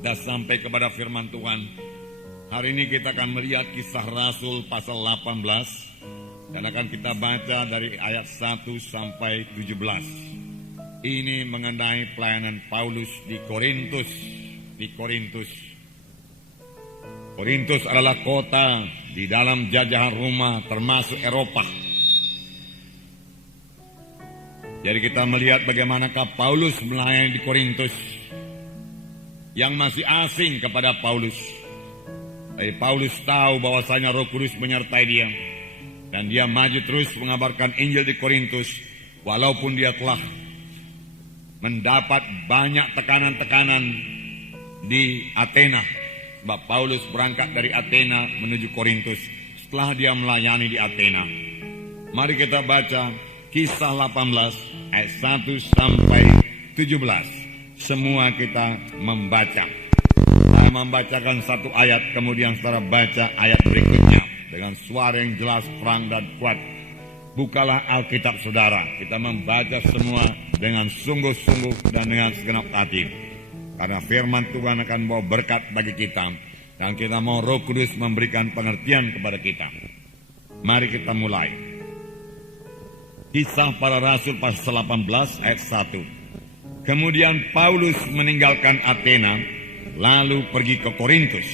Kita sampai kepada firman Tuhan. Hari ini kita akan melihat Kisah Rasul pasal 18 dan akan kita baca dari ayat 1 sampai 17. Ini mengenai pelayanan Paulus di Korintus. Korintus adalah kota di dalam jajahan Roma termasuk Eropa. Jadi kita melihat bagaimanakah Paulus melayani di Korintus yang masih asing kepada Paulus. Tapi Paulus tahu bahwasanya Roh Kudus menyertai dia dan dia maju terus mengabarkan Injil di Korintus walaupun dia telah mendapat banyak tekanan-tekanan di Athena. Sebab Paulus berangkat dari Athena menuju Korintus setelah dia melayani di Athena. Mari kita baca Kisah 18 ayat 1 sampai 17. Semua kita membaca. Saya membacakan satu ayat, kemudian saudara baca ayat berikutnya dengan suara yang jelas, terang dan kuat. Bukalah Alkitab saudara. Kita membaca semua dengan sungguh-sungguh dan dengan segenap hati. Karena firman Tuhan akan bawa berkat bagi kita. Dan kita mau Roh Kudus memberikan pengertian kepada kita. Mari kita mulai. Kisah Para Rasul pasal 18 ayat 1. Kemudian Paulus meninggalkan Athena lalu pergi ke Korintus.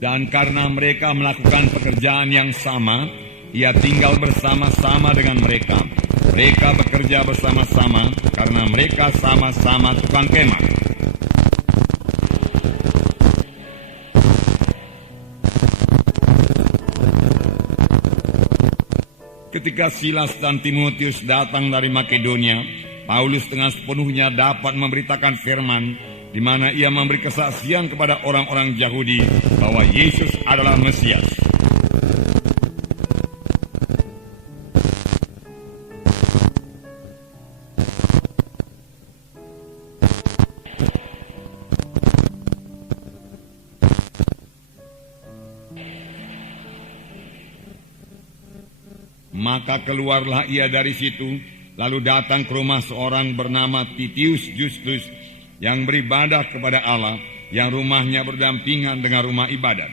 Dan karena mereka melakukan pekerjaan yang sama, ia tinggal bersama-sama dengan mereka. Mereka bekerja bersama-sama karena mereka sama-sama tukang kemah. Ketika Silas dan Timotius datang dari Makedonia, Paulus dengan sepenuhnya dapat memberitakan firman, di mana ia memberi kesaksian kepada orang-orang Yahudi bahwa Yesus adalah Mesias. Maka keluarlah ia dari situ, lalu datang ke rumah seorang bernama Titius Justus, yang beribadah kepada Allah, yang rumahnya berdampingan dengan rumah ibadat.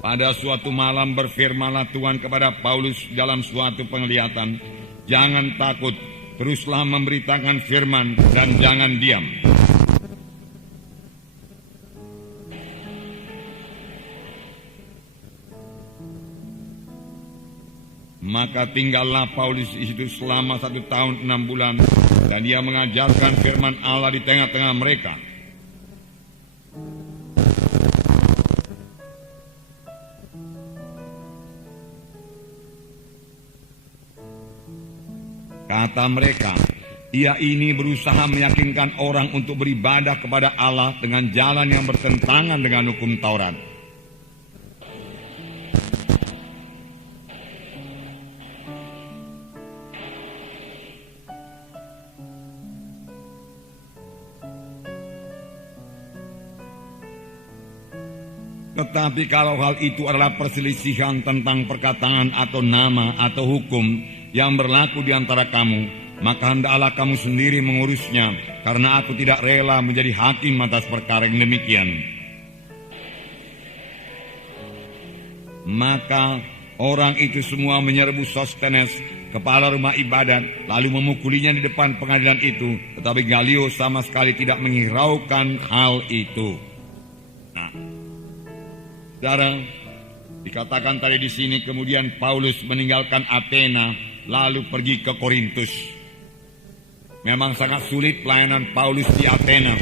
Pada suatu malam berfirmanlah Tuhan kepada Paulus dalam suatu penglihatan, "Jangan takut, teruslah memberitakan firman dan jangan diam." Maka tinggallah Paulus di situ selama 1 tahun 6 bulan, dan dia mengajarkan firman Allah di tengah-tengah mereka. Kata mereka, ia ini berusaha meyakinkan orang untuk beribadah kepada Allah dengan jalan yang bertentangan dengan hukum Taurat. Tetapi kalau hal itu adalah perselisihan tentang perkataan atau nama atau hukum yang berlaku di antara kamu, maka hendaklah kamu sendiri mengurusnya, karena aku tidak rela menjadi hakim atas perkara yang demikian. Maka orang itu semua menyerbu Sostenes, kepala rumah ibadat, lalu memukulinya di depan pengadilan itu. Tetapi Galio sama sekali tidak menghiraukan hal itu. Saudara, dikatakan tadi di sini kemudian Paulus meninggalkan Athena lalu pergi ke Korintus. Memang sangat sulit pelayanan Paulus di Athena.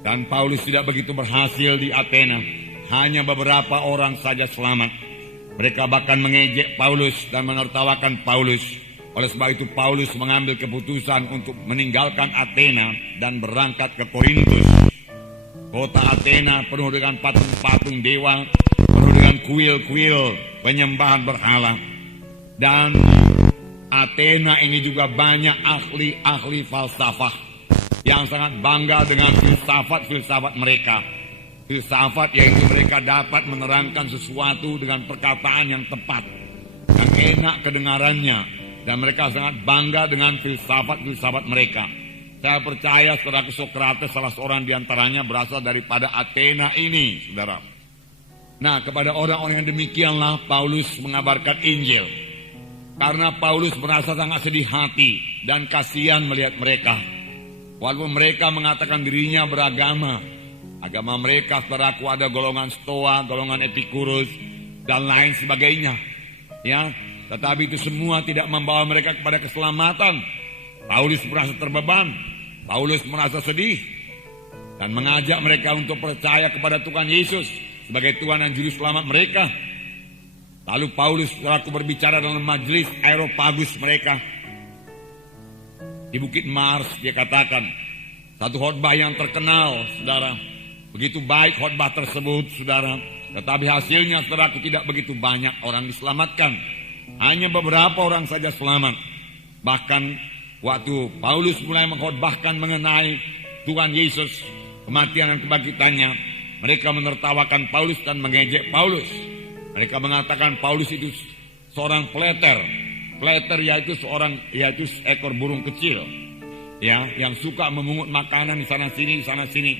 Dan Paulus tidak begitu berhasil di Athena. Hanya beberapa orang saja selamat. Mereka bahkan mengejek Paulus dan menertawakan Paulus. Oleh sebab itu Paulus mengambil keputusan untuk meninggalkan Athena dan berangkat ke Korintus. Kota Athena penuh dengan patung-patung dewa, penuh dengan kuil-kuil penyembahan berhala. Dan Athena ini juga banyak ahli-ahli falsafah yang sangat bangga dengan filsafat-filsafat mereka. Filsafat yaitu mereka dapat menerangkan sesuatu dengan perkataan yang tepat, yang enak kedengarannya, dan mereka sangat bangga dengan filsafat-filsafat mereka. Saya percaya saudara Sokrates salah seorang diantaranya berasal daripada Athena ini, saudara. Nah, kepada orang-orang yang demikianlah Paulus mengabarkan Injil. Karena Paulus merasa sangat sedih hati dan kasihan melihat mereka. Walaupun mereka mengatakan dirinya beragama, agama mereka, saudaraku, ada golongan Stoa, golongan Epikurus, dan lain sebagainya. Ya, tetapi itu semua tidak membawa mereka kepada keselamatan. Paulus merasa terbeban, Paulus merasa sedih, dan mengajak mereka untuk percaya kepada Tuhan Yesus sebagai Tuhan dan Juru Selamat mereka. Lalu Paulus selaku berbicara dalam majelis Areopagus mereka di Bukit Mars. Dia katakan satu khotbah yang terkenal, saudara. Begitu baik khotbah tersebut, saudara, tetapi hasilnya, saudaraku, tidak begitu banyak orang diselamatkan. Hanya beberapa orang saja selamat. Bahkan waktu Paulus mulai mengkhotbahkan mengenai Tuhan Yesus, kematian dan kebangkitannya, mereka menertawakan Paulus dan mengejek Paulus. Mereka mengatakan Paulus itu seorang pleter. Pleter yaitu seekor burung kecil, ya, yang suka memungut makanan di sana sini, di sana sini.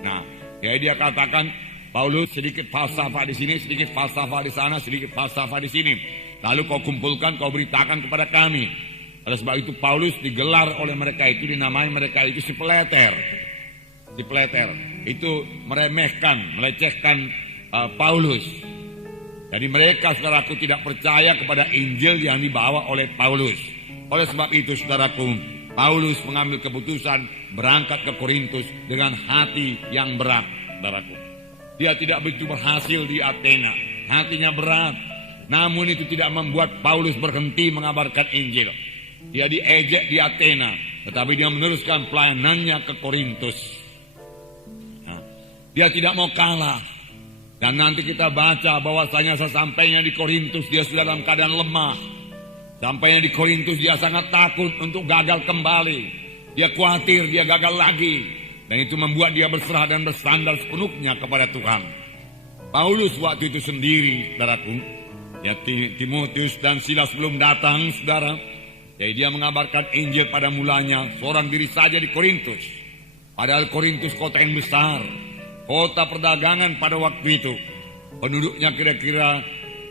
Nah, jadi dia katakan Paulus sedikit falsafah di sini, sedikit falsafah di sana, sedikit falsafah di sini. Lalu kau kumpulkan, kau beritakan kepada kami. Oleh sebab itu Paulus digelar oleh mereka itu, dinamai mereka itu si pleter. Si pleter itu meremehkan, melecehkan Paulus. Jadi mereka, saudaraku, tidak percaya kepada Injil yang dibawa oleh Paulus. Oleh sebab itu, saudaraku, Paulus mengambil keputusan berangkat ke Korintus dengan hati yang berat, saudaraku. Dia tidak begitu berhasil di Athena, hatinya berat. Namun itu tidak membuat Paulus berhenti mengabarkan Injil. Dia diejek di Athena, tetapi dia meneruskan pelayanannya ke Korintus. Nah, dia tidak mau kalah. Dan nanti kita baca bahwasanya sesampainya di Korintus dia sudah dalam keadaan lemah. Sampainya di Korintus dia sangat takut untuk gagal kembali. Dia khawatir dia gagal lagi. Dan itu membuat dia berserah dan bersandar sepenuhnya kepada Tuhan. Paulus waktu itu sendiri, saudaraku. Ya, Timotius dan Silas belum datang, saudara. Jadi dia mengabarkan Injil pada mulanya seorang diri saja di Korintus. Padahal Korintus kota yang besar, kota perdagangan pada waktu itu. Penduduknya kira-kira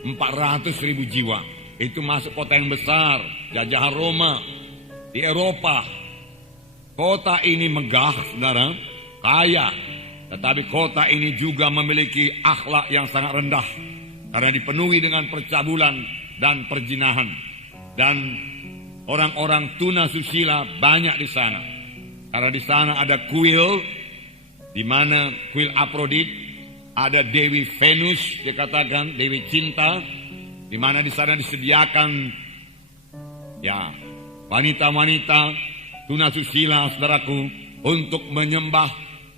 400.000 jiwa. Itu masuk kota yang besar, jajahan Roma di Eropa. Kota ini megah, saudara, kaya. Tetapi kota ini juga memiliki akhlak yang sangat rendah. Karena dipenuhi dengan percabulan dan perzinahan. Dan orang-orang tunasusila banyak di sana. Karena di sana ada kuil, di mana kuil Afrodit, ada Dewi Venus, dikatakan Dewi Cinta, di mana di sana disediakan ya wanita-wanita tunasusila, saudaraku, untuk menyembah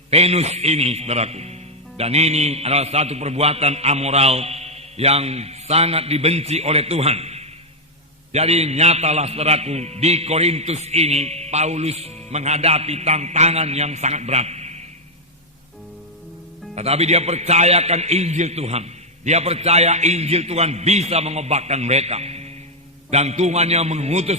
Venus ini, saudaraku. Dan ini adalah satu perbuatan amoral yang sangat dibenci oleh Tuhan. Jadi nyatalah, saudaraku, di Korintus ini Paulus menghadapi tantangan yang sangat berat. Tetapi dia percayakan Injil Tuhan. Dia percaya Injil Tuhan bisa mengobatkan mereka. Dan Tuhan yang mengutus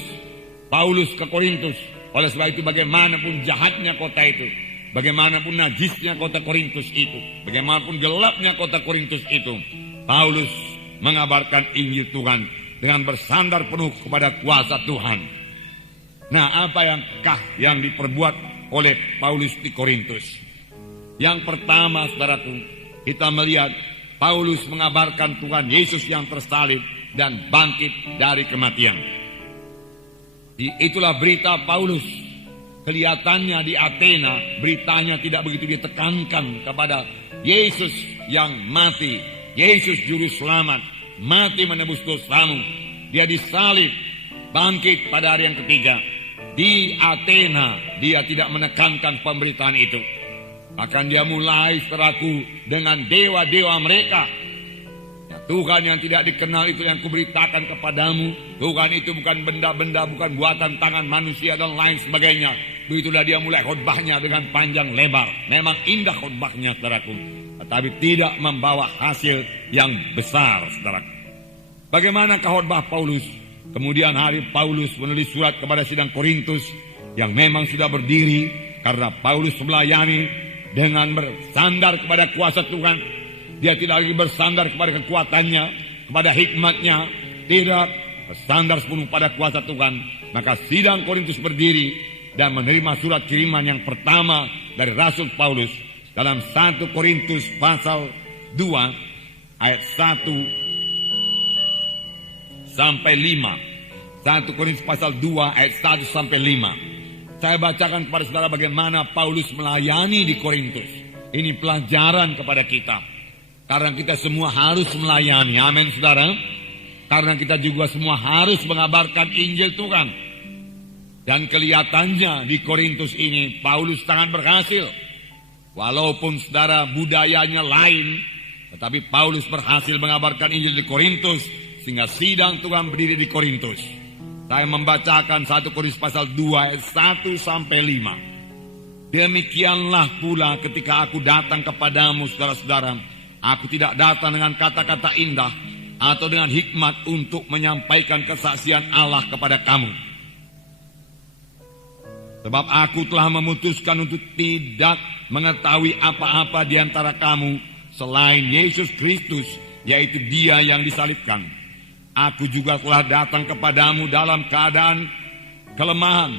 Paulus ke Korintus. Oleh sebab itu bagaimanapun jahatnya kota itu, bagaimanapun najisnya kota Korintus itu, bagaimanapun gelapnya kota Korintus itu, Paulus mengabarkan Injil Tuhan dengan bersandar penuh kepada kuasa Tuhan. Nah, apa yang diperbuat oleh Paulus di Korintus? Yang pertama, saudaraku, kita melihat Paulus mengabarkan Tuhan Yesus yang tersalib dan bangkit dari kematian. Itulah berita Paulus. Kelihatannya di Athena, beritanya tidak begitu ditekankan kepada Yesus yang mati, Yesus Juru Selamat, mati menebus dosamu. Dia disalib, bangkit pada hari yang ketiga. Di Athena dia tidak menekankan pemberitaan itu. Bahkan dia mulai, saudaraku, dengan dewa-dewa mereka. Ya, Tuhan yang tidak dikenal itu yang kuberitakan kepadamu. Tuhan itu bukan benda-benda, bukan buatan tangan manusia dan lain sebagainya. Begitulah dia mulai khotbahnya dengan panjang lebar. Memang indah khotbahnya, saudaraku, tetapi tidak membawa hasil yang besar, saudaraku. Bagaimana khotbah Paulus? Kemudian hari Paulus menulis surat kepada sidang Korintus yang memang sudah berdiri karena Paulus melayani dengan bersandar kepada kuasa Tuhan. Dia tidak lagi bersandar kepada kekuatannya, kepada hikmatnya, tidak bersandar sepenuh pada kuasa Tuhan. Maka sidang Korintus berdiri dan menerima surat kiriman yang pertama dari Rasul Paulus dalam 1 Korintus pasal 2 ayat 1 sampai 5. 1 Korintus pasal 2 ayat 1 sampai 5. Saya bacakan kepada saudara bagaimana Paulus melayani di Korintus. Ini pelajaran kepada kita. Karena kita semua harus melayani. Amin, saudara. Karena kita juga semua harus mengabarkan Injil Tuhan. Dan kelihatannya di Korintus ini Paulus sangat berhasil. Walaupun saudara budayanya lain, tetapi Paulus berhasil mengabarkan Injil di Korintus. Sehingga sidang Tuhan berdiri di Korintus. Saya membacakan 1 Korintus pasal 2 ayat 1 sampai 5. Demikianlah pula ketika aku datang kepadamu, saudara-saudara, aku tidak datang dengan kata-kata indah atau dengan hikmat untuk menyampaikan kesaksian Allah kepada kamu. Sebab aku telah memutuskan untuk tidak mengetahui apa-apa di antara kamu selain Yesus Kristus, yaitu Dia yang disalibkan. Aku juga telah datang kepadamu dalam keadaan kelemahan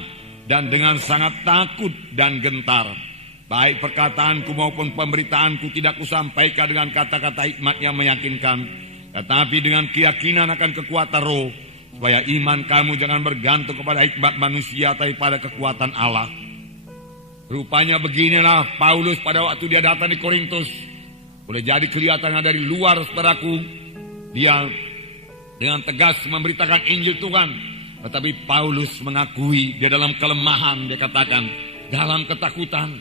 dan dengan sangat takut dan gentar. Baik perkataanku maupun pemberitaanku tidak kusampaikan dengan kata-kata hikmat yang meyakinkan, tetapi dengan keyakinan akan kekuatan roh, supaya iman kamu jangan bergantung kepada hikmat manusia, tapi pada kekuatan Allah. Rupanya beginilah Paulus pada waktu dia datang di Korintus. Boleh jadi kelihatannya dari luar, saudaraku, dia dengan tegas memberitakan Injil Tuhan. Tetapi Paulus mengakui dia dalam kelemahan, dia katakan, dalam ketakutan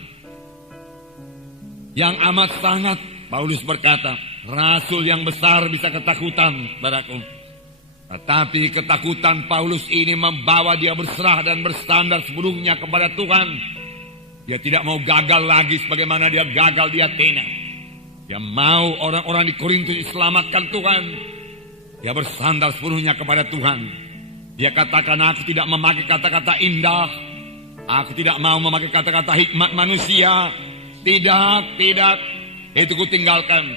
yang amat sangat. Paulus berkata, rasul yang besar bisa ketakutan, saudaraku. Tetapi ketakutan Paulus ini membawa dia berserah dan bersandar sepenuhnya kepada Tuhan. Dia tidak mau gagal lagi sebagaimana dia gagal di Athena. Dia mau orang-orang di Korintus diselamatkan Tuhan. Dia bersandar sepenuhnya kepada Tuhan. Dia katakan, aku tidak memakai kata-kata indah. Aku tidak mau memakai kata-kata hikmat manusia. Tidak. Itu kutinggalkan.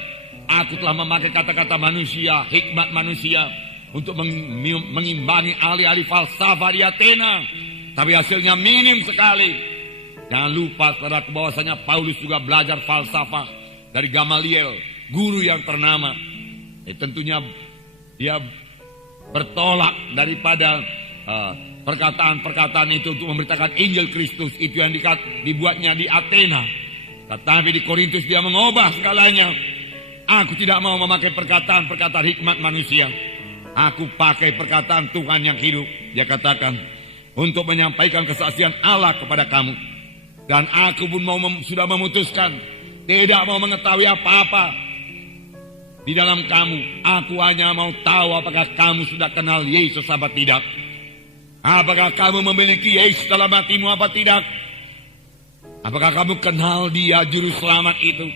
Aku telah memakai kata-kata manusia, hikmat manusia, untuk mengimbangi ahli-ahli falsafah di Athena. Tapi hasilnya minim sekali. Jangan lupa, saudara, bahwasanya Paulus juga belajar falsafah dari Gamaliel, guru yang ternama. Tentunya dia bertolak daripada perkataan-perkataan itu untuk memberitakan Injil Kristus. Itu yang dibuatnya di Athena. Tetapi di Korintus dia mengubah segalanya. Aku tidak mau memakai perkataan-perkataan hikmat manusia. Aku pakai perkataan Tuhan yang hidup. Dia katakan, untuk menyampaikan kesaksian Allah kepada kamu. Dan aku pun sudah memutuskan tidak mau mengetahui apa-apa di dalam kamu. Aku hanya mau tahu apakah kamu sudah kenal Yesus apa tidak. Apakah kamu memiliki Yesus dalam hatimu apa tidak. Apakah kamu kenal Dia, Juru Selamat itu,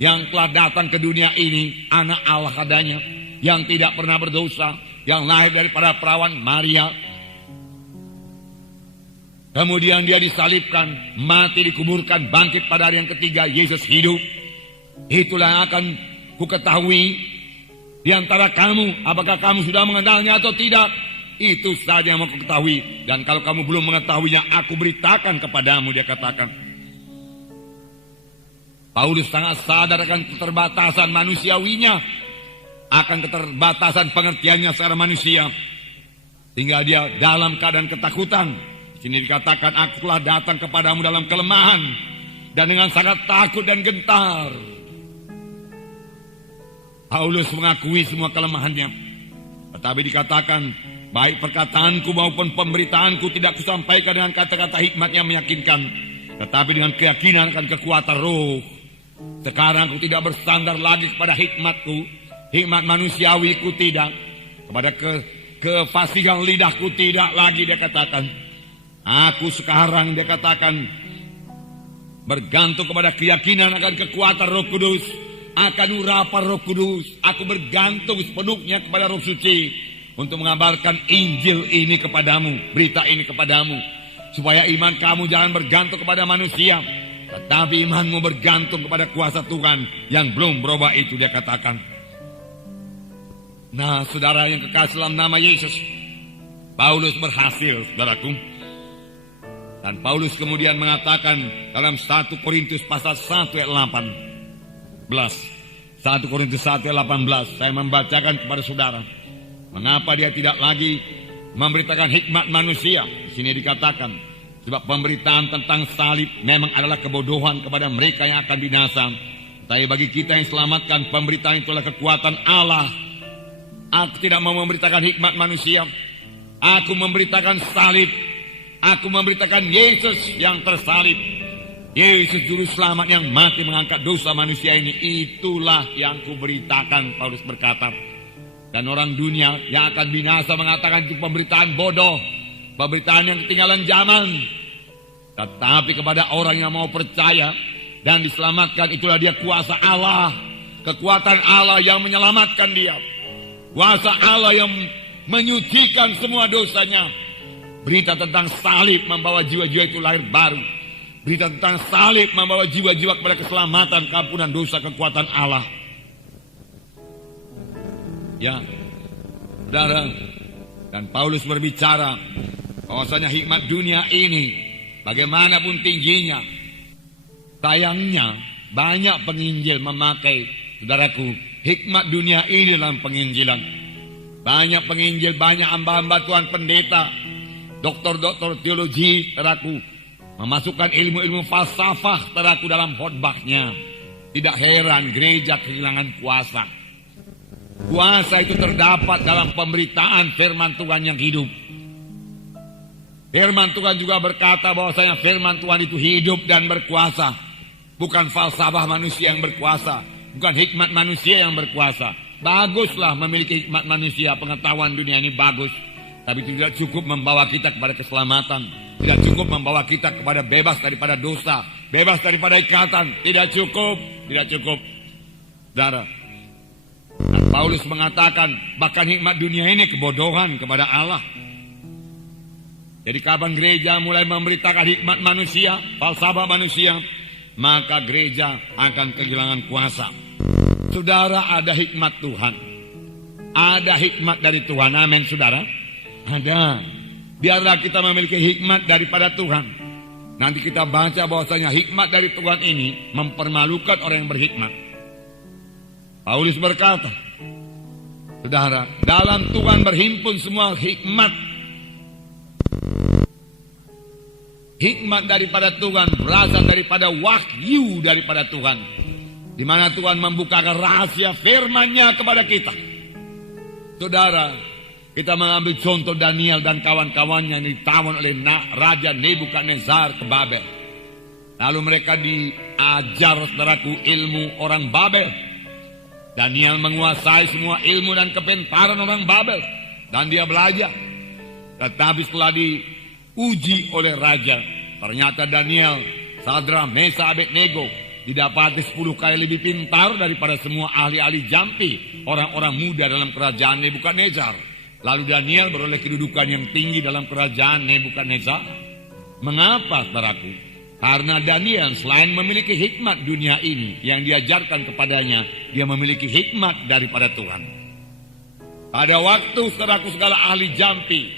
yang telah datang ke dunia ini, anak Allah adanya, yang tidak pernah berdosa, yang lahir daripada perawan Maria. Kemudian Dia disalibkan, mati, dikuburkan, bangkit pada hari yang ketiga, Yesus hidup. Itulah yang akan ku ketahui di antara kamu, apakah kamu sudah mengenalnya atau tidak. Itu saja yang mau ku ketahui. Dan kalau kamu belum mengetahuinya, aku beritakan kepadamu, dia katakan. Paulus sangat sadar akan keterbatasan manusiawinya, akan keterbatasan pengertiannya secara manusia, sehingga dia dalam keadaan ketakutan. Di sini dikatakan, aku telah datang kepadamu dalam kelemahan dan dengan sangat takut dan gentar. Paulus mengakui semua kelemahannya. Tetapi dikatakan Baik perkataanku maupun pemberitaanku tidak kusampaikan dengan kata-kata hikmat yang meyakinkan, tetapi dengan keyakinan akan kekuatan roh. Sekarang aku tidak bersandar lagi kepada hikmatku, hikmat manusiawiku tidak, kepada kefasihan lidahku tidak lagi, dia katakan. Aku sekarang, dia katakan, bergantung kepada keyakinan akan kekuatan Roh Kudus, akan urapan Roh Kudus. Aku bergantung sepenuhnya kepada Roh Suci untuk mengabarkan Injil ini kepadamu, berita ini kepadamu, supaya iman kamu jangan bergantung kepada manusia, tetapi imanmu bergantung kepada kuasa Tuhan yang belum berubah itu, dia katakan. Nah, saudara yang kekasih dalam nama Yesus, Paulus berhasil, saudaraku. Dan Paulus kemudian mengatakan dalam 1 Korintus pasal 1 ayat 18. 1 Korintus 1 ayat 18, saya membacakan kepada saudara. Mengapa dia tidak lagi memberitakan hikmat manusia? Di sini dikatakan, sebab pemberitaan tentang salib memang adalah kebodohan kepada mereka yang akan binasa. Tapi bagi kita yang selamatkan, pemberitaan itu adalah kekuatan Allah. Aku tidak mau memberitakan hikmat manusia. Aku memberitakan salib. Aku memberitakan Yesus yang tersalib. Yesus juru selamat yang mati mengangkat dosa manusia ini. Itulah yang kuberitakan, Paulus berkata. Dan orang dunia yang akan binasa mengatakan itu pemberitaan bodoh, pemberitaan yang ketinggalan zaman. Tetapi kepada orang yang mau percaya dan diselamatkan, itulah dia kuasa Allah, kekuatan Allah yang menyelamatkan dia, kuasa Allah yang menyucikan semua dosanya. Berita tentang salib membawa jiwa-jiwa itu lahir baru. Berita tentang salib membawa jiwa-jiwa kepada keselamatan, keampunan dosa, kekuatan Allah. Ya, saudara, dan Paulus berbicara bahwasanya hikmat dunia ini bagaimanapun tingginya, sayangnya banyak penginjil memakai, saudaraku, hikmat dunia ini dalam penginjilan. Banyak penginjil, banyak hamba-hamba Tuhan, pendeta, doktor-doktor teologi, saudaraku, memasukkan ilmu-ilmu falsafah, saudaraku, dalam khotbahnya. Tidak heran gereja kehilangan kuasa. Kuasa itu terdapat dalam pemberitaan firman Tuhan yang hidup. Firman Tuhan juga berkata bahwasanya firman Tuhan itu hidup dan berkuasa. Bukan falsafah manusia yang berkuasa, bukan hikmat manusia yang berkuasa. Baguslah memiliki hikmat manusia, pengetahuan dunia ini bagus, tapi itu tidak cukup membawa kita kepada keselamatan. Tidak cukup membawa kita kepada bebas daripada dosa, bebas daripada ikatan. Tidak cukup, tidak cukup. Saudara, dan Paulus mengatakan bahkan hikmat dunia ini kebodohan kepada Allah. Jadi kapan gereja mulai memberitakan hikmat manusia, falsafah manusia, maka gereja akan kehilangan kuasa. Saudara, ada hikmat Tuhan, ada hikmat dari Tuhan. Amin, saudara. Ada. Biarlah kita memiliki hikmat daripada Tuhan. Nanti kita baca bahwasanya hikmat dari Tuhan ini mempermalukan orang yang berhikmat. Paulus berkata, saudara, dalam Tuhan berhimpun semua hikmat. Hikmat daripada Tuhan berasal daripada wahyu daripada Tuhan, di mana Tuhan membukakan rahasia firman-Nya kepada kita. Saudara, kita mengambil contoh Daniel dan kawan-kawannya yang ditawan oleh Raja Nebukadnezar ke Babel. Lalu mereka diajar, saudaraku, ilmu orang Babel. Daniel menguasai semua ilmu dan kepintaran orang Babel, dan dia belajar. Tetapi setelah diuji oleh raja, ternyata Daniel, Sadra, Mesa, Abednego didapati 10 kali lebih pintar daripada semua ahli-ahli jampi, orang-orang muda dalam kerajaan Nebukadnezar. Lalu Daniel beroleh kedudukan yang tinggi dalam kerajaan Nebukadnezar. Mengapa, saudaraku? Karena Daniel selain memiliki hikmat dunia ini yang diajarkan kepadanya, dia memiliki hikmat daripada Tuhan. Pada waktu, saudaraku, segala ahli jampi,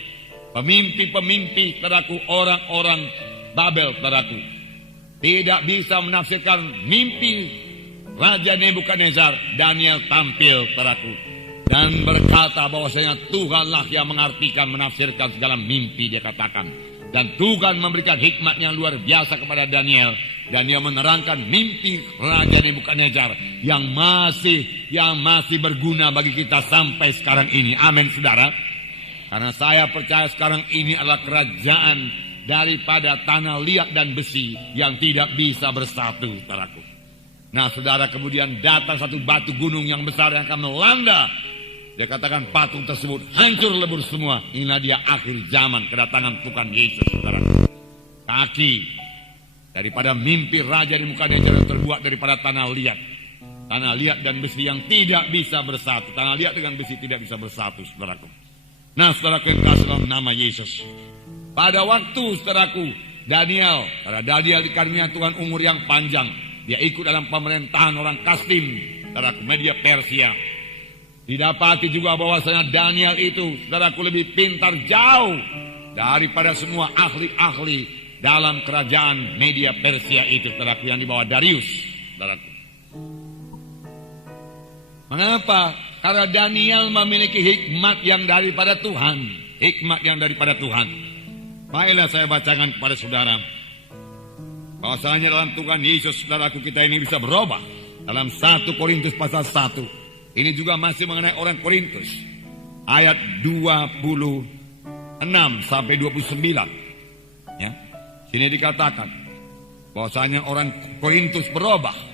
pemimpi-pemimpi, saudaraku, orang-orang Babel, saudaraku, tidak bisa menafsirkan mimpi Raja Nebukadnezar, Daniel tampil, saudaraku, dan berkata bahwasanya Tuhanlah yang mengartikan, menafsirkan segala mimpi, dia katakan. Dan Tuhan memberikan hikmat yang luar biasa kepada Daniel. Dan dia menerangkan mimpi Raja Nebukadnezar yang masih berguna bagi kita sampai sekarang ini. Amin, saudara. Karena saya percaya sekarang ini adalah kerajaan daripada tanah liat dan besi yang tidak bisa bersatu, saudaraku. Nah, saudara, kemudian datang satu batu gunung yang besar yang akan melanda. Dia katakan patung tersebut hancur lebur semua. Inilah dia akhir zaman, kedatangan Tuhan Yesus, saudaraku. Kaki daripada mimpi raja di muka daerah terbuat daripada tanah liat. Tanah liat dan besi yang tidak bisa bersatu. Tanah liat dengan besi tidak bisa bersatu, saudaraku. Nah, saudaraku yang kasih dalam nama Yesus. Pada waktu, saudaraku, Daniel, karena Daniel dikaruniai Tuhan umur yang panjang. Dia ikut dalam pemerintahan orang Kasdim, saudaraku, media Persia. Didapati juga bahwasanya Daniel itu, saudaraku, lebih pintar jauh daripada semua ahli-ahli dalam kerajaan media Persia itu, saudaraku, yang dibawa Darius, saudaraku. Mengapa? Karena Daniel memiliki hikmat yang daripada Tuhan. Hikmat yang daripada Tuhan. Baiklah saya bacakan kepada saudara. Bahwasanya dalam Tuhan Yesus, saudaraku, kita ini bisa berubah. Dalam 1 Korintus pasal 1. Ini juga masih mengenai orang Korintus. Ayat 26 sampai 29. Ya. Sini dikatakan bahwasanya orang Korintus berubah.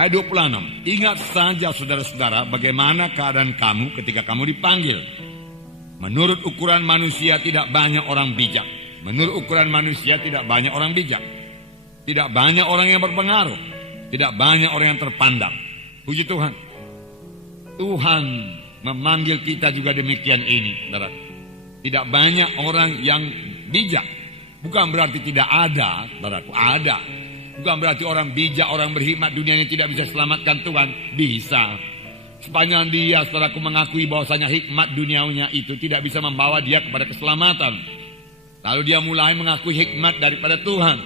Ayat 26. Ingat saja saudara-saudara bagaimana keadaan kamu ketika kamu dipanggil. Menurut ukuran manusia tidak banyak orang bijak. Menurut ukuran manusia tidak banyak orang bijak. Tidak banyak orang yang berpengaruh. Tidak banyak orang yang terpandang. Puji Tuhan. Tuhan memanggil kita juga demikian ini, saudara. Tidak banyak orang yang bijak. Bukan berarti tidak ada, saudaraku, ada. Bukan berarti orang bijak, orang berhikmat dunia ini tidak bisa selamatkan Tuhan. Bisa. Sepanjang dia, saudaraku, mengakui bahwasanya hikmat duniawinya itu tidak bisa membawa dia kepada keselamatan. Lalu dia mulai mengakui hikmat daripada Tuhan.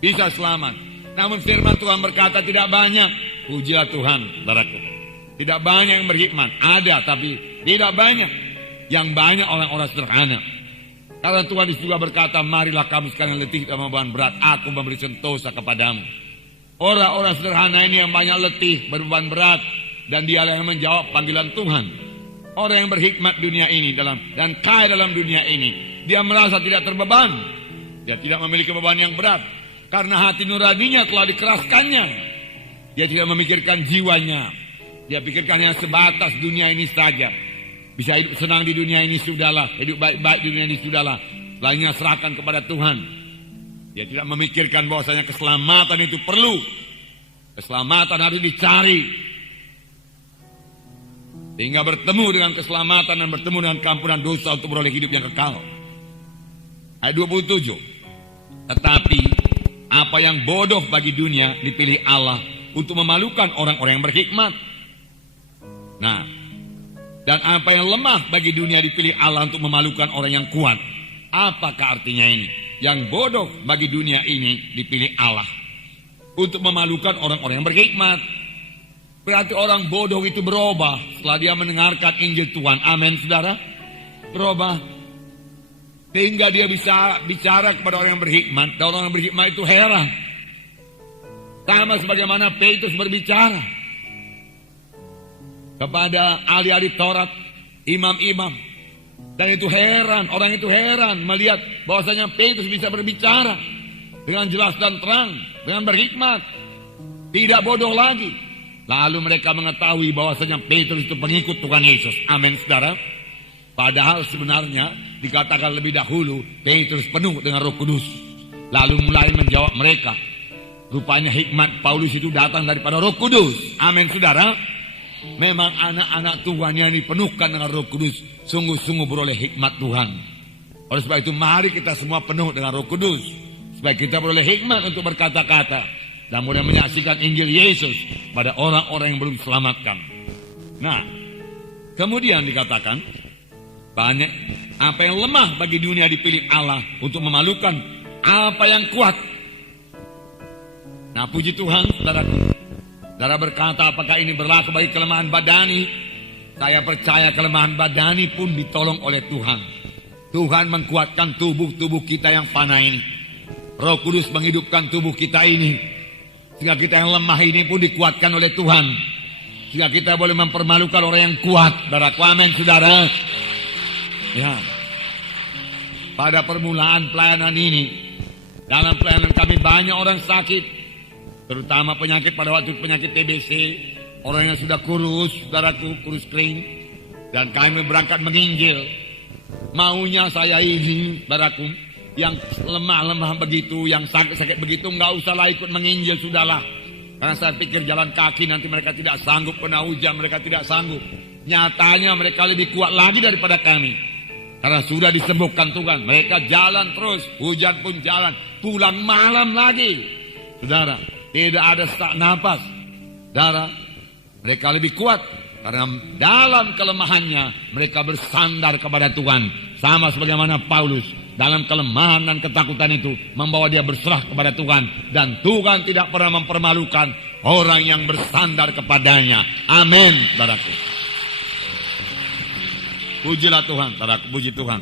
Bisa selamat. Namun firman Tuhan berkata tidak banyak. Pujilah Tuhan, saudaraku. Tidak banyak yang berhikmat. Ada, tapi tidak banyak. Yang banyak orang-orang sederhana. Karena Tuhan juga berkata, marilah kamu sekalian letih dan beban berat, aku memberi sentosa kepadamu. Orang-orang sederhana ini yang banyak letih, berbeban berat, dan dia yang menjawab panggilan Tuhan. Orang yang berhikmat dunia ini dan kaya dalam dunia ini, dia merasa tidak terbeban. Dia tidak memiliki beban yang berat, karena hati nuraninya telah dikeraskannya. Dia tidak memikirkan jiwanya. Dia pikirkan yang sebatas dunia ini saja. Bisa hidup senang di dunia ini sudahlah. Hidup baik-baik di dunia ini sudahlah. Lainnya serahkan kepada Tuhan. Dia tidak memikirkan bahwasanya keselamatan itu perlu. Keselamatan harus dicari. Sehingga bertemu dengan keselamatan dan bertemu dengan keampunan dosa untuk beroleh hidup yang kekal. Ayat 27. Tetapi apa yang bodoh bagi dunia dipilih Allah untuk memalukan orang-orang yang berhikmat. Nah, dan apa yang lemah bagi dunia dipilih Allah untuk memalukan orang yang kuat. Apakah artinya ini? Yang bodoh bagi dunia ini dipilih Allah untuk memalukan orang-orang yang berhikmat. Berarti orang bodoh itu berubah setelah dia mendengarkan Injil Tuhan. Amin, saudara. Berubah. Sehingga dia bisa bicara kepada orang yang berhikmat. Dan orang yang berhikmat itu heran. Sama sebagaimana Petrus berbicara kepada ahli-ahli Taurat, imam-imam. Dan itu heran, orang itu heran melihat bahwasanya Petrus bisa berbicara dengan jelas dan terang, dengan berhikmat, tidak bodoh lagi. Lalu mereka mengetahui bahwasanya Petrus itu pengikut Tuhan Yesus. Amin, saudara. Padahal sebenarnya dikatakan lebih dahulu Petrus penuh dengan Roh Kudus. Lalu mulai menjawab mereka. Rupanya hikmat Paulus itu datang daripada Roh Kudus. Amin, saudara. Memang anak-anak Tuhan yang dipenuhkan dengan Roh Kudus sungguh-sungguh beroleh hikmat Tuhan. Oleh sebab itu mari kita semua penuh dengan Roh Kudus supaya kita beroleh hikmat untuk berkata-kata dan mulai menyaksikan Injil Yesus pada orang-orang yang belum diselamatkan. Nah, kemudian dikatakan banyak apa yang lemah bagi dunia dipilih Allah untuk memalukan apa yang kuat. Nah, puji Tuhan, saudaraku. Saudara berkata, apakah ini berlaku bagi kelemahan badani? Saya percaya kelemahan badani pun ditolong oleh Tuhan. Tuhan mengkuatkan tubuh-tubuh kita yang fana ini. Roh Kudus menghidupkan tubuh kita ini. Sehingga kita yang lemah ini pun dikuatkan oleh Tuhan. Sehingga kita boleh mempermalukan orang yang kuat. Saudaraku, amin saudara. Ya. Pada permulaan pelayanan ini, dalam pelayanan kami banyak orang sakit, terutama penyakit pada waktu penyakit TBC, orang yang sudah kurus, saudaraku, kurus kering, dan kami berangkat menginjil. Maunya saya ini, saudaraku, yang lemah-lemah begitu, yang sakit-sakit begitu, nggak usahlah ikut menginjil, sudahlah. Karena saya pikir jalan kaki nanti mereka tidak sanggup, kena hujan mereka tidak sanggup. Nyatanya mereka lebih kuat lagi daripada kami. Karena sudah disembuhkan Tuhan. Mereka jalan terus, hujan pun jalan, pulang malam lagi. Saudara, tidak ada sesak napas. Saudara, mereka lebih kuat. Karena dalam kelemahannya mereka bersandar kepada Tuhan. Sama sebagaimana Paulus dalam kelemahan dan ketakutan itu membawa dia berserah kepada Tuhan. Dan Tuhan tidak pernah mempermalukan orang yang bersandar kepadanya. Amin, saudaraku. Pujilah Tuhan, saudaraku, puji Tuhan.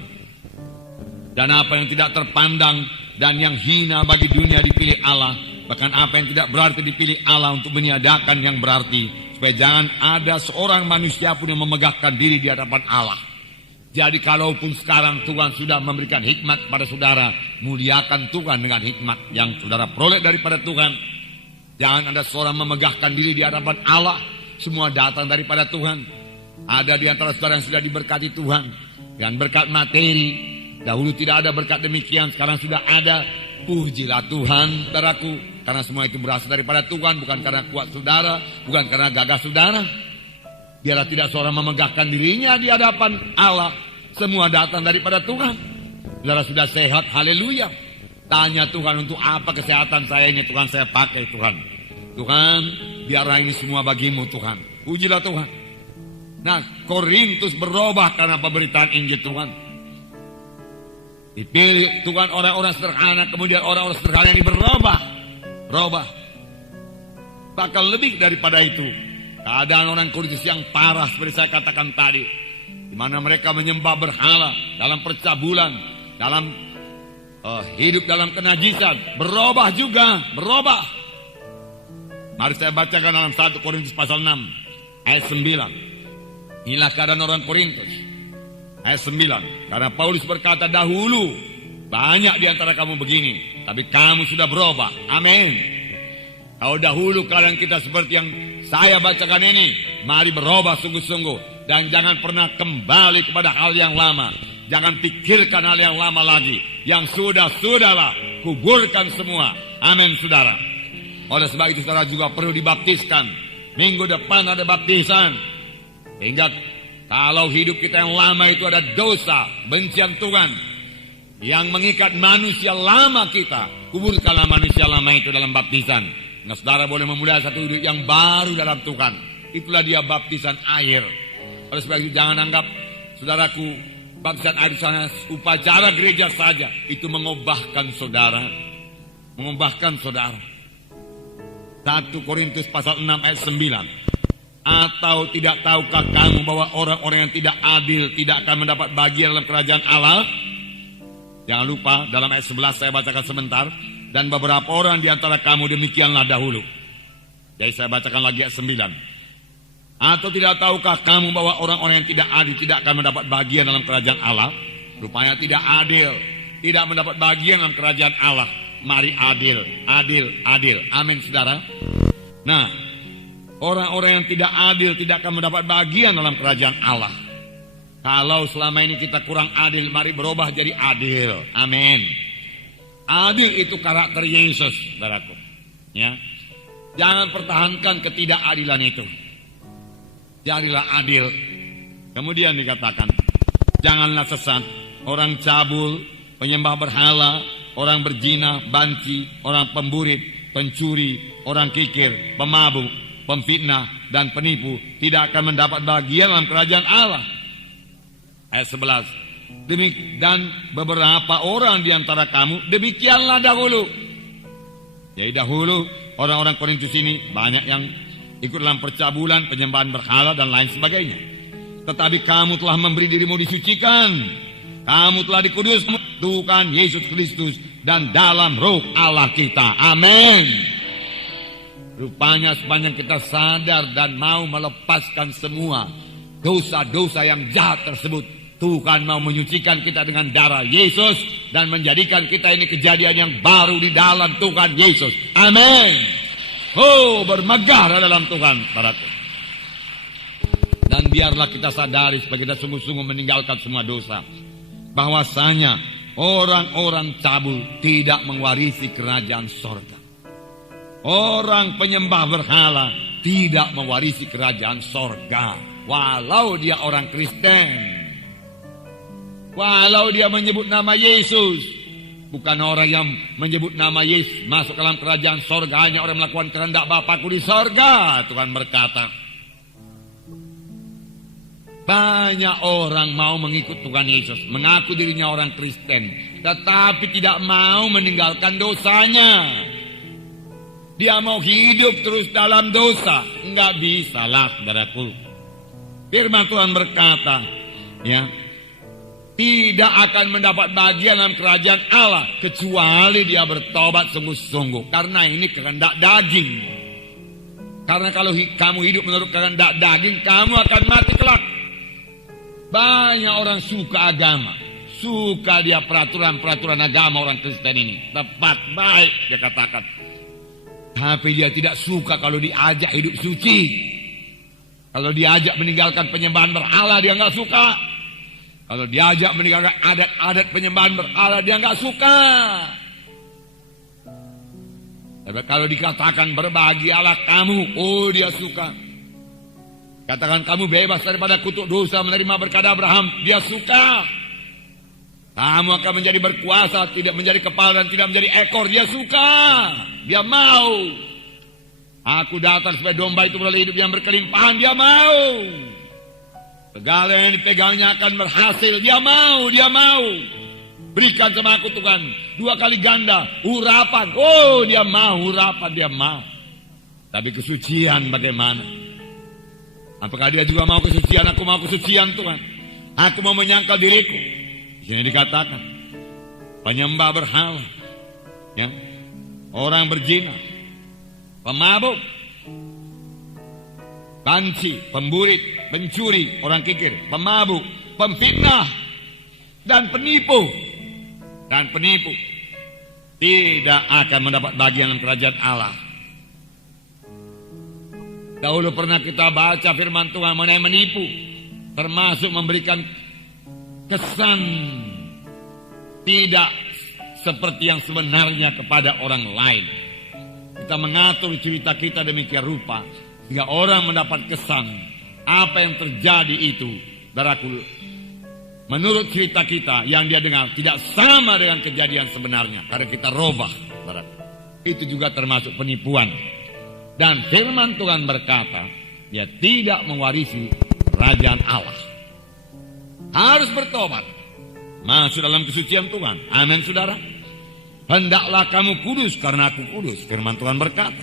Dan apa yang tidak terpandang dan yang hina bagi dunia dipilih Allah. Bahkan apa yang tidak berarti dipilih Allah untuk meniadakan yang berarti. Supaya jangan ada seorang manusia pun yang memegahkan diri di hadapan Allah. Jadi kalaupun sekarang Tuhan sudah memberikan hikmat pada saudara, muliakan Tuhan dengan hikmat yang saudara peroleh daripada Tuhan. Jangan ada seorang memegahkan diri di hadapan Allah. Semua datang daripada Tuhan. Ada di antara saudara yang sudah diberkati Tuhan dengan berkat materi. Dahulu tidak ada berkat demikian, sekarang sudah ada. Pujilah Tuhan, saudaraku. Karena semua itu berasal daripada Tuhan, bukan karena kuat saudara, bukan karena gagah saudara. Biarlah tidak seorang memegahkan dirinya di hadapan Allah. Semua datang daripada Tuhan. Saudara sudah sehat, haleluya. Tanya Tuhan, untuk apa kesehatan saya ini? Tuhan, saya pakai Tuhan. Tuhan, biarlah ini semua bagimu Tuhan. Pujilah Tuhan. Nah, Korintus berubah karena pemberitaan Injil Tuhan. Dipilih Tuhan orang-orang sederhana, kemudian orang-orang sederhana ini berubah. Bahkan lebih daripada itu, keadaan orang Korintus yang parah seperti saya katakan tadi, di mana mereka menyembah berhala dalam percabulan, dalam hidup dalam kenajisan, berubah juga. Mari saya bacakan dalam 1 Korintus pasal 6 ayat 9. Inilah keadaan orang Korintus. Ayat 9. Karena Paulus berkata, dahulu banyak di antara kamu begini, tapi kamu sudah berubah. Amin. Kalau dahulu kalian kita seperti yang saya bacakan ini, mari berubah sungguh-sungguh. Dan jangan pernah kembali kepada hal yang lama. Jangan pikirkan hal yang lama lagi. Yang sudahlah, kuburkan semua. Amin, saudara. Oleh sebab itu saudara juga perlu dibaptiskan. Minggu depan ada baptisan. Sehingga kalau hidup kita yang lama itu ada dosa, bencian Tuhan yang mengikat manusia lama kita, kuburkanlah manusia lama itu dalam baptisan. Nah, saudara boleh memulai satu hidup yang baru dalam Tuhan. Itulah dia baptisan air. Oleh sebab itu jangan anggap, saudaraku, baptisan air sana upacara gereja saja. Itu mengubahkan saudara. 1 Korintus pasal 6 ayat 9. Atau tidak tahukah kamu bahwa orang-orang yang tidak adil tidak akan mendapat bagian dalam kerajaan Allah? Jangan lupa dalam ayat 11 saya bacakan sebentar. Dan beberapa orang di antara kamu demikianlah dahulu. Jadi saya bacakan lagi ayat 9. Atau tidak tahukah kamu bahwa orang-orang yang tidak adil tidak akan mendapat bagian dalam kerajaan Allah? Rupanya tidak adil, tidak mendapat bagian dalam kerajaan Allah. Mari adil. Amin, saudara. Nah, orang-orang yang tidak adil tidak akan mendapat bagian dalam kerajaan Allah. Kalau selama ini kita kurang adil, mari berubah jadi adil. Amin. Adil itu karakter Yesus, saudaraku. Ya. Jangan pertahankan ketidakadilan itu. Jadilah adil. Kemudian dikatakan, janganlah sesat, orang cabul, penyembah berhala, orang berzina, banci, orang pemburit, pencuri, orang kikir, pemabuk, pemfitnah dan penipu tidak akan mendapat bagian dalam kerajaan Allah. Ayat 11. Dan beberapa orang di antara kamu demikianlah dahulu. Jadi dahulu orang-orang Korintus ini banyak yang ikut dalam percabulan, penyembahan berhala dan lain sebagainya. Tetapi kamu telah memberi dirimu disucikan. Kamu telah dikuduskan Tuhan Yesus Kristus dan dalam roh Allah kita. Amin. Rupanya sepanjang kita sadar dan mau melepaskan semua dosa-dosa yang jahat tersebut, Tuhan mau menyucikan kita dengan darah Yesus dan menjadikan kita ini kejadian yang baru di dalam Tuhan Yesus. Amin. Oh, bermegah dalam Tuhan, saudaraku. Dan biarlah kita sadari supaya kita sungguh-sungguh meninggalkan semua dosa. Bahwasanya orang-orang cabul tidak mewarisi kerajaan sorga. Orang penyembah berhala tidak mewarisi kerajaan sorga. Walau dia orang Kristen. Walau dia menyebut nama Yesus. Bukan orang yang menyebut nama Yesus masuk dalam kerajaan sorga. Hanya orang melakukan kehendak Bapakku di sorga. Tuhan berkata. Banyak orang mau mengikut Tuhan Yesus. Mengaku dirinya orang Kristen. Tetapi tidak mau meninggalkan dosanya. Dia mau hidup terus dalam dosa. Enggak bisa lah, saudaraku. Firman Tuhan berkata, ya, tidak akan mendapat bagian dalam kerajaan Allah kecuali dia bertobat sungguh-sungguh. Karena ini kehendak daging. Karena kalau kamu hidup menurut kehendak daging, kamu akan mati kelak. Banyak orang suka agama. Suka dia peraturan-peraturan agama orang Kristen ini. Tepat, baik, dia katakan. Tapi dia tidak suka kalau diajak hidup suci. Kalau diajak meninggalkan penyembahan berhala, dia nggak suka. Kalau diajak meninggalkan adat-adat penyembahan berhala, dia nggak suka. Tapi kalau dikatakan berbahagialah kamu, oh dia suka. Katakan kamu bebas daripada kutuk dosa menerima berkat Abraham, dia suka. Kamu akan menjadi berkuasa, tidak menjadi kepala dan tidak menjadi ekor. Dia suka. Dia mau. Aku datang supaya domba itu beroleh hidup yang berkelimpahan. Dia mau. Segala yang dipegangnya akan berhasil. Dia mau. Dia mau. Berikan sama aku Tuhan. 2 kali ganda. Urapan. Oh dia mau urapan. Dia mau. Tapi kesucian bagaimana? Apakah dia juga mau kesucian? Aku mau kesucian Tuhan. Aku mau menyangkal diriku. Di sini dikatakan penyembah berhala, ya, orang berzina, pemabuk, banci, pemburit, pencuri, orang kikir, pemabuk, pemfitnah, dan penipu tidak akan mendapat bagian dalam kerajaan Allah. Dahulu pernah kita baca firman Tuhan mengenai menipu, termasuk memberikan kesan tidak seperti yang sebenarnya kepada orang lain. Kita mengatur cerita kita demikian rupa sehingga orang mendapat kesan apa yang terjadi itu, saudaraku, menurut cerita kita yang dia dengar tidak sama dengan kejadian sebenarnya karena kita robah, saudaraku. Itu juga termasuk penipuan. Dan firman Tuhan berkata dia tidak mewarisi kerajaan Allah. Harus bertobat. Masuk dalam kesucian Tuhan. Amin saudara. Hendaklah kamu kudus karena aku kudus. Firman Tuhan berkata.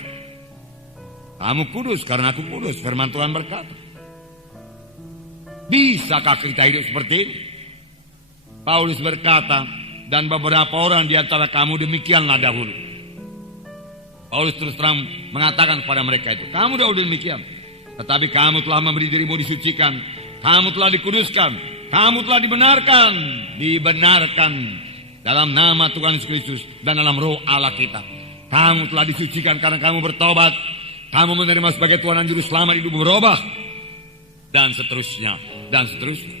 Kamu kudus karena aku kudus. Firman Tuhan berkata. Bisakah kita hidup seperti ini? Paulus berkata. Dan beberapa orang di antara kamu demikianlah dahulu. Paulus terus terang mengatakan kepada mereka itu. Kamu dahulu demikian. Tetapi kamu telah memberi dirimu disucikan. Kamu telah dikuduskan. Kamu telah dibenarkan dalam nama Tuhan Yesus Kristus dan dalam roh Allah kita. Kamu telah disucikan karena kamu bertobat. Kamu menerima sebagai Tuhan dan Juru Selamat hidup berubah. Dan seterusnya. Dan seterusnya.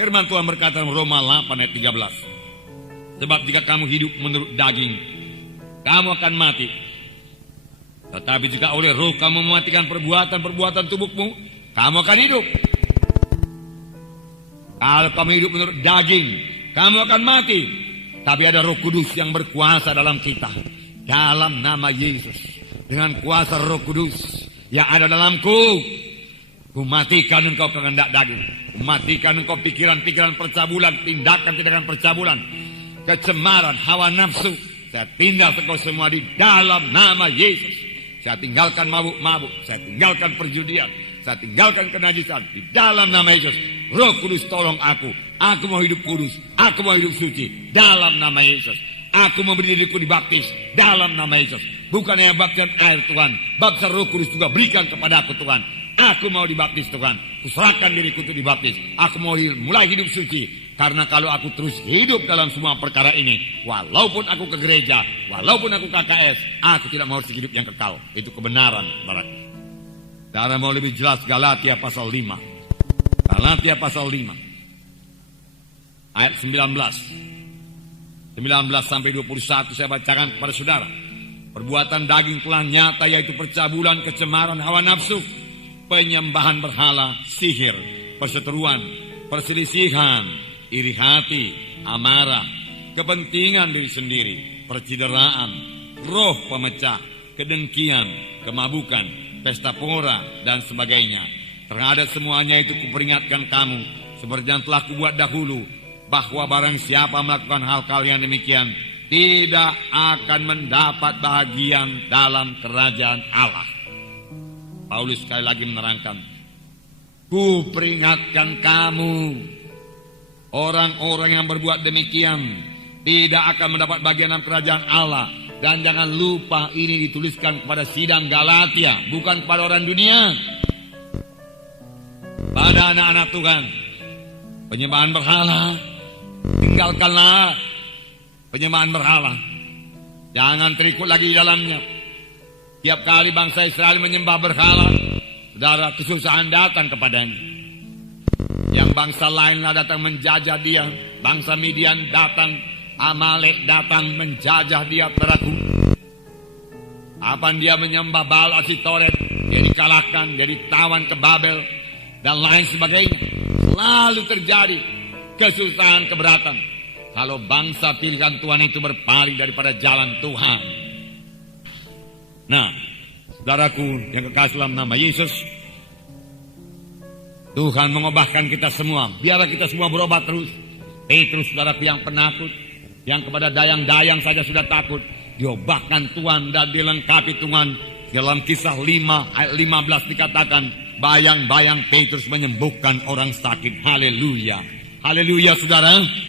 Firman Tuhan berkata dalam Roma 8 ayat 13. Sebab jika kamu hidup menurut daging, kamu akan mati. Tetapi jika oleh roh kamu mematikan perbuatan-perbuatan tubuhmu, kamu akan hidup. Kalau kamu hidup menurut daging, kamu akan mati. Tapi ada Roh Kudus yang berkuasa dalam kita. Dalam nama Yesus. Dengan kuasa Roh Kudus yang ada dalamku. Kumatikan engkau kehendak daging. Kumatikan engkau pikiran-pikiran percabulan, tindakan-tindakan percabulan, kecemaran, hawa nafsu. Saya tindak engkau semua di dalam nama Yesus. Saya tinggalkan mabuk-mabuk. Saya tinggalkan perjudian. Saya tinggalkan kenajisan di dalam nama Yesus. Roh Kudus tolong aku. Aku mau hidup kudus. Aku mau hidup suci dalam nama Yesus. Aku memberi diriku dibaptis dalam nama Yesus. Bukan hanya baptisan air Tuhan, baptisan Roh Kudus juga berikan kepada aku Tuhan. Aku mau dibaptis Tuhan. Kuserahkan diriku untuk dibaptis. Aku mau mulai hidup suci. Karena kalau aku terus hidup dalam semua perkara ini, walaupun aku ke gereja, walaupun aku KKS, aku tidak mau hidup yang kekal. Itu kebenaran, saudara. Saudara mau lebih jelas, Galatia pasal 5. Galatia pasal 5. Ayat 19 sampai 21 saya bacakan kepada saudara. Perbuatan daging telah nyata, yaitu percabulan, kecemaran, hawa nafsu, penyembahan berhala, sihir, perseteruan, perselisihan, iri hati, amarah, kepentingan diri sendiri, percideraan, roh pemecah, kedengkian, kemabukan, pesta pora, dan sebagainya. Terhadap semuanya itu kuperingatkan kamu, seperti yang telah kubuat dahulu, bahwa barang siapa melakukan hal-hal yang demikian tidak akan mendapat bahagian dalam kerajaan Allah. Paulus sekali lagi menerangkan, ku peringatkan kamu, orang-orang yang berbuat demikian tidak akan mendapat bagian dalam kerajaan Allah. Dan jangan lupa ini dituliskan kepada sidang Galatia, bukan kepada orang dunia, pada anak-anak Tuhan. Penyembahan berhala, tinggalkanlah penyembahan berhala. Jangan terikut lagi di dalamnya. Tiap kali bangsa Israel menyembah berhala, saudara, kesusahan datang kepadanya. Yang bangsa lainlah datang menjajah dia. Bangsa Midian datang, Amalek datang menjajah dia, saudaraku. Apaan dia menyembah Baal Asitoret, dia dikalahkan, dia ditawan ke Babel, dan lain sebagainya. Selalu terjadi kesusahan, keberatan kalau bangsa pilihan Tuhan itu berpaling daripada jalan Tuhan. Nah, saudaraku yang kekasih dalam nama Yesus, Tuhan mengubahkan kita semua. Biarlah kita semua berubah terus. Petrus, saudaraku yang penakut, yang kepada dayang-dayang saja sudah takut, diubahkan Tuhan dan dilengkapi Tuhan. Dalam Kisah 5 ayat 15 dikatakan, bayang-bayang Petrus menyembuhkan orang sakit. Haleluya. Haleluya, saudara.